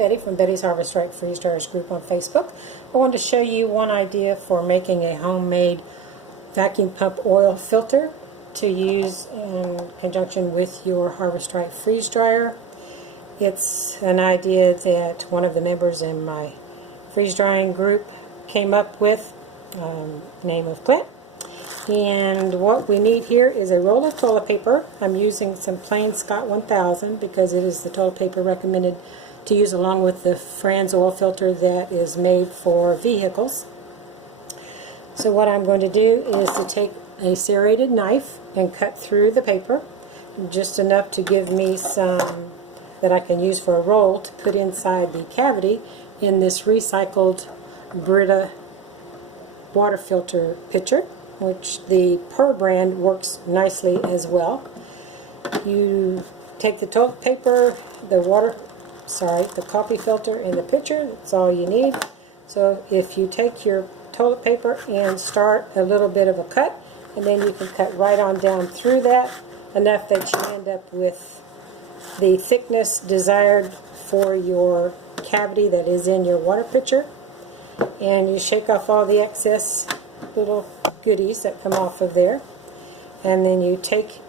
Betty from Betty's Harvest Right Freeze Dryers group on Facebook. I wanted to show you one idea for making a homemade vacuum pump oil filter to use in conjunction with your Harvest Right freeze dryer. It's an idea that one of the members in my freeze drying group came up with, name of Clint. And what we need here is a roll of toilet paper. I'm using some plain Scott 1000 because it is the toilet paper recommended to use along with the Franz oil filter that is made for vehicles. So what I'm going to do is to take a serrated knife and cut through the paper, just enough to give me some that I can use for a roll to put inside the cavity in this recycled Brita water filter pitcher, which the mTorr brand works nicely as well. You take the toilet paper, the coffee filter in the pitcher. That's all you need. So if you take your toilet paper and start a little bit of a cut, and then you can cut right on down through that, enough that you end up with the thickness desired for your cavity that is in your water pitcher. And you shake off all the excess little goodies that come off of there, and then you take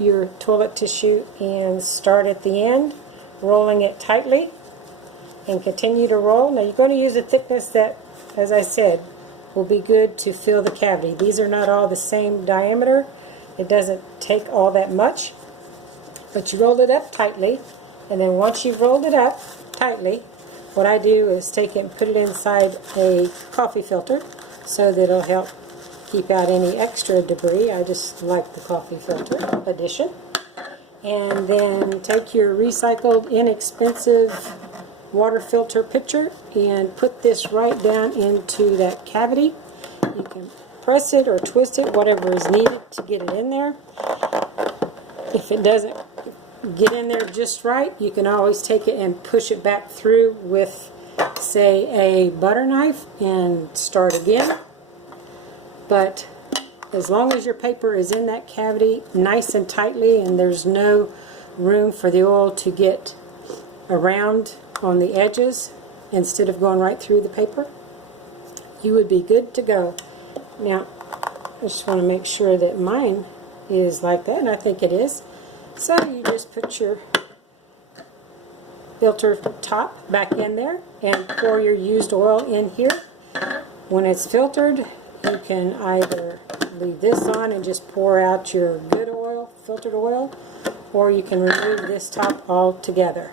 your toilet tissue and start at the end, rolling it tightly, and continue to roll. Now you're going to use a thickness that, as I said, will be good to fill the cavity. These are not all the same diameter. It doesn't take all that much, but you roll it up tightly, and then once you've rolled it up tightly, what I do is take it and put it inside a coffee filter so that it'll help keep out any extra debris. I just like the coffee filter addition. And then take your recycled, inexpensive water filter pitcher and put this right down into that cavity. You can press it or twist it, whatever is needed to get it in there. If it doesn't get in there just right, you can always take it and push it back through with, say, a butter knife and start again. But as long as your paper is in that cavity nice and tightly and there's no room for the oil to get around on the edges instead of going right through the paper, you would be good to go. Now, I just want to make sure that mine is like that, and I think it is. So you just put your filter top back in there and pour your used oil in here. When it's filtered, you can either leave this on and just pour out your good oil, filtered oil, or you can remove this top altogether.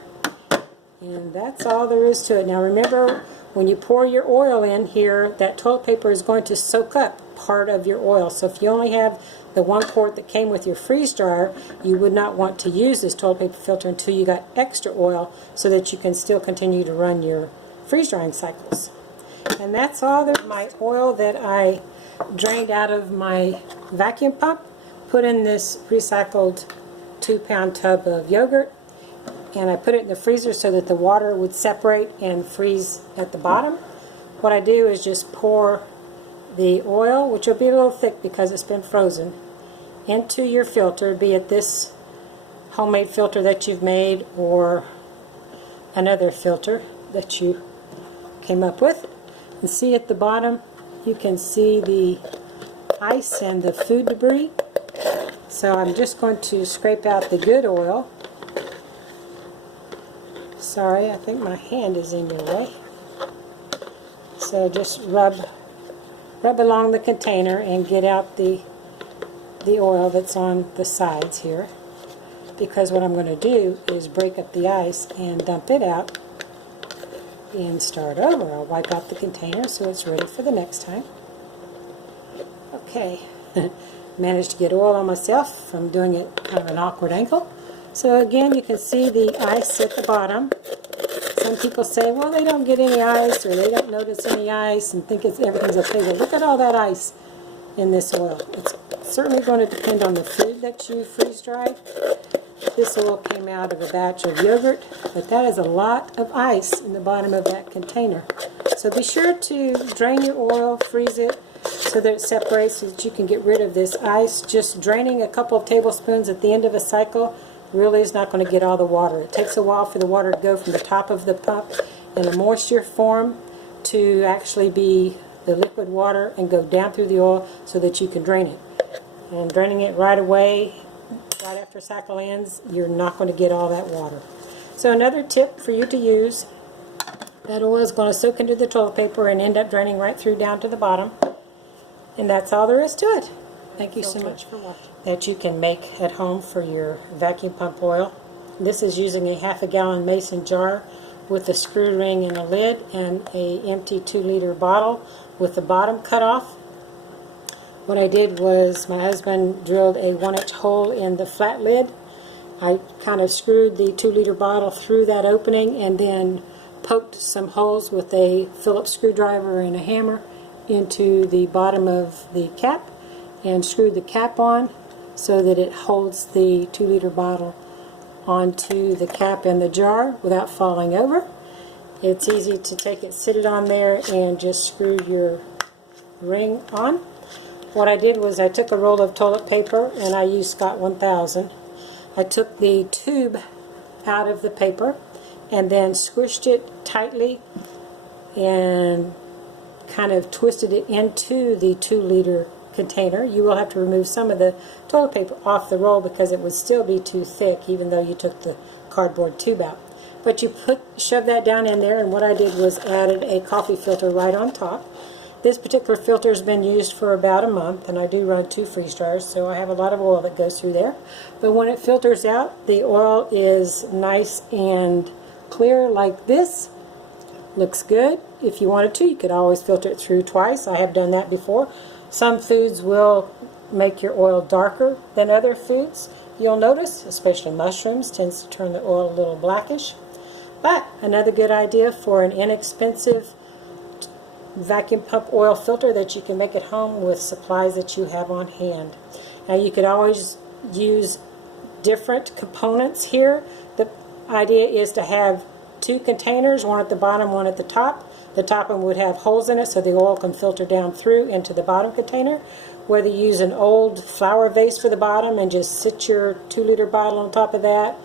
And that's all there is to it. Now remember, when you pour your oil in here, that toilet paper is going to soak up part of your oil. So if you only have the 1 quart that came with your freeze dryer, you would not want to use this toilet paper filter until you got extra oil so that you can still continue to run your freeze drying cycles. And that's all there. My oil that I drained out of my vacuum pump, put in this recycled 2-pound tub of yogurt, and I put it in the freezer so that the water would separate and freeze at the bottom. What I do is just pour the oil, which will be a little thick because it's been frozen, into your filter, be it this homemade filter that you've made or another filter that you came up with. And see at the bottom, you can see the ice and the food debris. So I'm just going to scrape out the good oil. Sorry, I think my hand is in your way. So just rub along the container and get out the oil that's on the sides here. Because what I'm going to do is break up the ice and dump it out and start over. I'll wipe out the container so it's ready for the next time. Okay, managed to get oil on myself from doing it kind of an awkward angle. So again, you can see the ice at the bottom. Some people say, well, they don't get any ice or they don't notice any ice and think everything's okay. But look at all that ice in this oil. It's certainly going to depend on the food that you freeze dried. This oil came out of a batch of yogurt, but that is a lot of ice in the bottom of that container. So be sure to drain your oil, freeze it, so that it separates so that you can get rid of this ice. Just draining a couple of tablespoons at the end of a cycle really is not going to get all the water. It takes a while for the water to go from the top of the pump in a moisture form to actually be the liquid water and go down through the oil so that you can drain it. And draining it right away, right after cycle ends, you're not going to get all that water. So another tip for you to use, that oil is going to soak into the toilet paper and end up draining right through down to the bottom. And that's all there is to it. Thank you so much for watching. That you can make at home for your vacuum pump oil. This is using a 1/2 gallon mason jar with a screw ring and a lid, and a empty 2-liter bottle with the bottom cut off. What I did was my husband drilled a 1-inch hole in the flat lid. I kind of screwed the 2-liter bottle through that opening and then poked some holes with a Phillips screwdriver and a hammer into the bottom of the cap and screwed the cap on so that it holds the 2-liter bottle onto the cap in the jar without falling over. It's easy to take it, sit it on there, and just screw your ring on. What I did was I took a roll of toilet paper, and I used Scott 1000. I took the tube out of the paper and then squished it tightly and kind of twisted it into the 2-liter container. You will have to remove some of the toilet paper off the roll because it would still be too thick even though you took the cardboard tube out. But you shove that down in there, and what I did was added a coffee filter right on top. This particular filter has been used for about a month, and I do run 2 freeze dryers, so I have a lot of oil that goes through there. But when it filters out, the oil is nice and clear like this. Looks good. If you wanted to, you could always filter it through twice. I have done that before. Some foods will make your oil darker than other foods. You'll notice, especially mushrooms, tends to turn the oil a little blackish. But another good idea for an inexpensive vacuum pump oil filter that you can make at home with supplies that you have on hand. Now you could always use different components here. The idea is to have 2 containers, one at the bottom, one at the top. The top one would have holes in it so the oil can filter down through into the bottom container. Whether you use an old flower vase for the bottom and just sit your 2-liter bottle on top of that,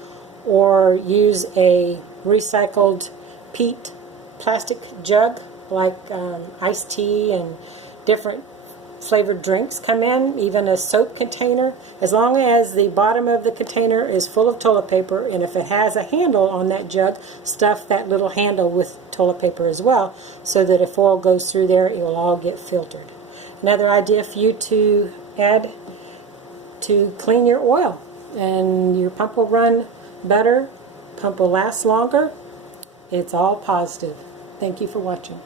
or use a recycled peat plastic jug like iced tea and different flavored drinks come in, even a soap container, as long as the bottom of the container is full of toilet paper, and if it has a handle on that jug, stuff that little handle with toilet paper as well, so that if oil goes through there, it will all get filtered. Another idea for you to add to clean your oil, and your pump will run better, pump will last longer. It's all positive. Thank you for watching.